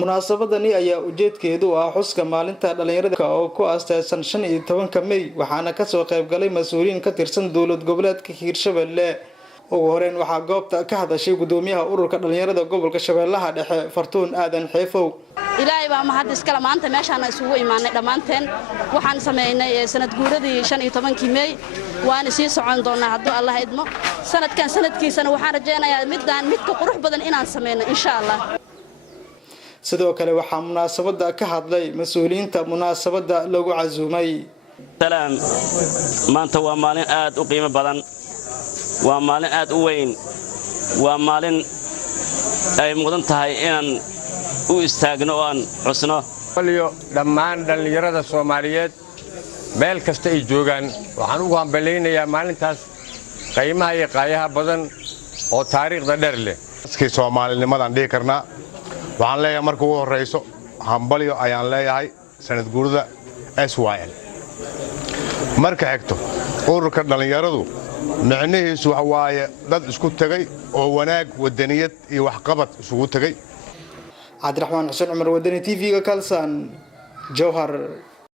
munaasabadani ayaa ujeedkeedu ah xuska maalinta dhalinyarada oo ku aastaysan 15 May waxaana ka soo qayb galay mas'uuliyiin ka tirsan dawlad goboleedka Hiirshabelle ugu horeen waxaa goobta ka hadashay gudoomiyaha ururka dhalinyarada gobolka Shabeellaha Dhexe Fartuun Aadan Xeefow ilaahay baa mahad iskala maanta meeshaan isugu imaanay dhamaanteen waxaan sameeynay sanad guuradii 15 May waana sii socon doonaa haddii Allah idmo sanadkan sanadkiisana waxaan rajaynayaa midka qurux badan inaan sameeyno insha Allah sidoo kale waxaa munaasabada ka hadlay mas'uuliyiinta munaasabada lagu casuumay salaam maanta waa maalin aad u qiimo badan waa maalin aad u weyn waa maalin ay mudan tahay inaan u istaagno oo aan xusno waliyo dhammaan dhalinyarada Soomaaliyeed meel kasta ay joogaan waxaan ugu hambaleynayaa maalintaas qiimaha iyo qaayaha badan oo taariikhda dheer leh iskii Soomaalinimadan dhigi karnaa waxaan leeyahay markii ugu horeyso hambalyo ayaan leeyahay sanad guurida SYL marka xigto ururka dhalinyaradu macnaheedu waxa waaye dad isku tagay oo wanaag wadaniyad iyo wax qabad isugu tagay عبد الرحمن حسين عمر ودني TV Kalsan جوهر